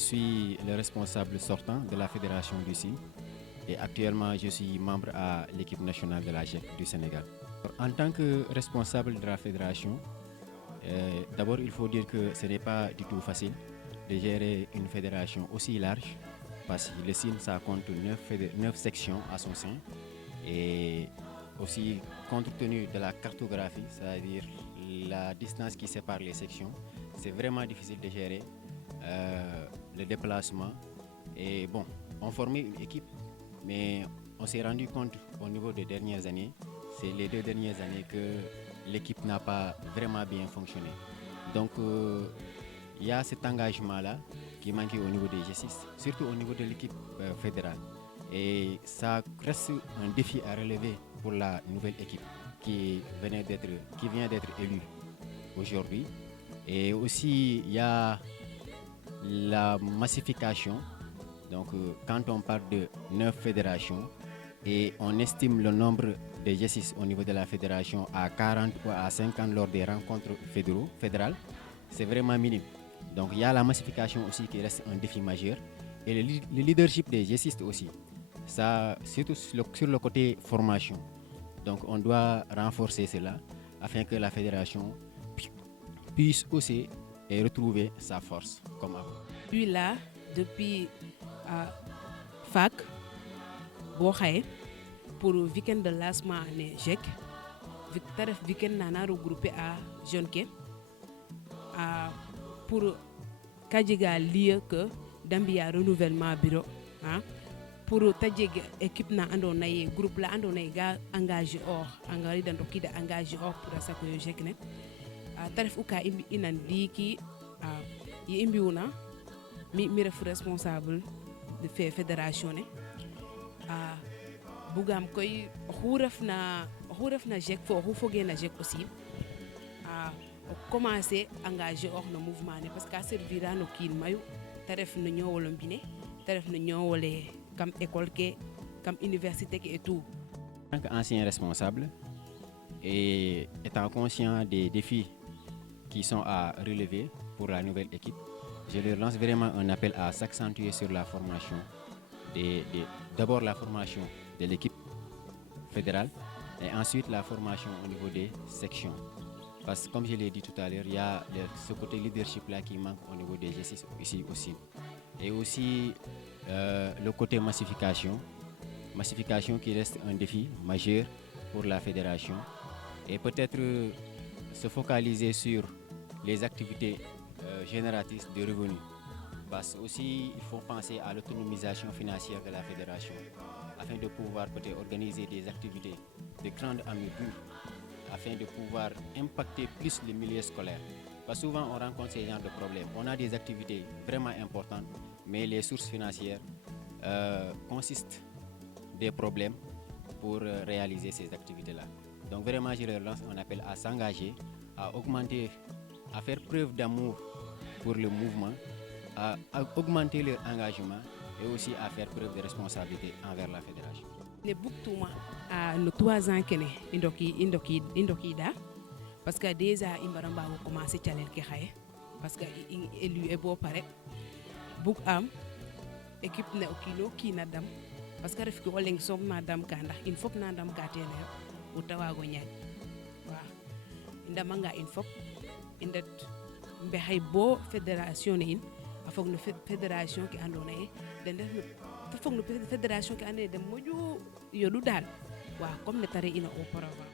suis le responsable sortant de la Fédération du Sine et actuellement je suis membre à l'équipe nationale de la GEC du Sénégal. En tant que responsable de la fédération, d'abord il faut dire que ce n'est pas du tout facile de gérer une fédération aussi large parce que le Sine ça compte 9 sections à son sein et aussi compte tenu de la cartographie, c'est-à-dire la distance qui sépare les sections, c'est vraiment difficile de gérer le déplacement. Et bon, on formait une équipe, mais on s'est rendu compte au niveau des dernières années, c'est les 2 dernières années que l'équipe n'a pas vraiment bien fonctionné. Donc il y a cet engagement-là qui manquait au niveau des G6, surtout au niveau de l'équipe fédérale. Et ça reste un défi à relever pour la nouvelle équipe qui vient d'être élue aujourd'hui. Et aussi, il y a la massification. Donc, quand on parle de 9 fédérations et on estime le nombre de G6 au niveau de la fédération à 40 ou à 50 lors des rencontres fédérales, c'est vraiment minime. Donc, il y a la massification aussi qui reste un défi majeur. Et le leadership des G6 aussi. Ça, surtout sur le côté formation. Donc, on doit renforcer cela afin que la fédération puisse aussi retrouver sa force comme avant. Puis là, depuis fac, pour le week-end de lancement ne GEC, week-end nana regroupé à Jonke pour kajiga lieu que d'ambia renouvellement bureau pour tajeg équipe na ando naye groupe la ando naye ga engagé engagé dans dokida engagé pour ça que GEC ne tarif uka imbi inan diki yi imbi una mi ref responsable de fédération ne bugam koy xuref na GEC fo xu foge na GEC aussi commencer engagé no mouvement ne parce que servira no kin mayu taref no ñowolo mbine taref no ñowole comme école ke comme université et tout. En tant qu'ancien responsable et étant conscient des défis qui sont à relever pour la nouvelle équipe, je leur lance vraiment un appel à s'accentuer sur la formation, d'abord la formation de l'équipe fédérale et ensuite la formation au niveau des sections. Parce que comme je l'ai dit tout à l'heure, il y a ce côté leadership là qui manque au niveau des G6 ici aussi. Et aussi le côté massification qui reste un défi majeur pour la fédération. Et peut-être se focaliser sur les activités génératrices de revenus. Parce aussi il faut penser à l'autonomisation financière de la fédération afin de pouvoir peut-être organiser des activités de grande envergure afin de pouvoir impacter plus le milieu scolaire. Parce que souvent on rencontre ces genres de problèmes. On a des activités vraiment importantes, mais les sources financières consistent des problèmes pour réaliser ces activités-là. Donc vraiment, je leur lance un appel à s'engager, à augmenter, à faire preuve d'amour pour le mouvement, à augmenter leur engagement et aussi à faire preuve de responsabilité envers la fédération. Ne buktuma à nos 3 ans kene indoki da parce que déjà imbaramba a commencé challenge ke xaye parce que élu e bo pare buk am équipe ne okino ki na dam parce que ref ko oleng som na dam ka ndax il faut na dam ka tene o tawago ñaaj wa ndamanga il faut indet mbe hay bo fédération ne in afog no fédération ki andona e den def no fédération ki ande dem moju yodu dal wa comme ne tare ina auparavant.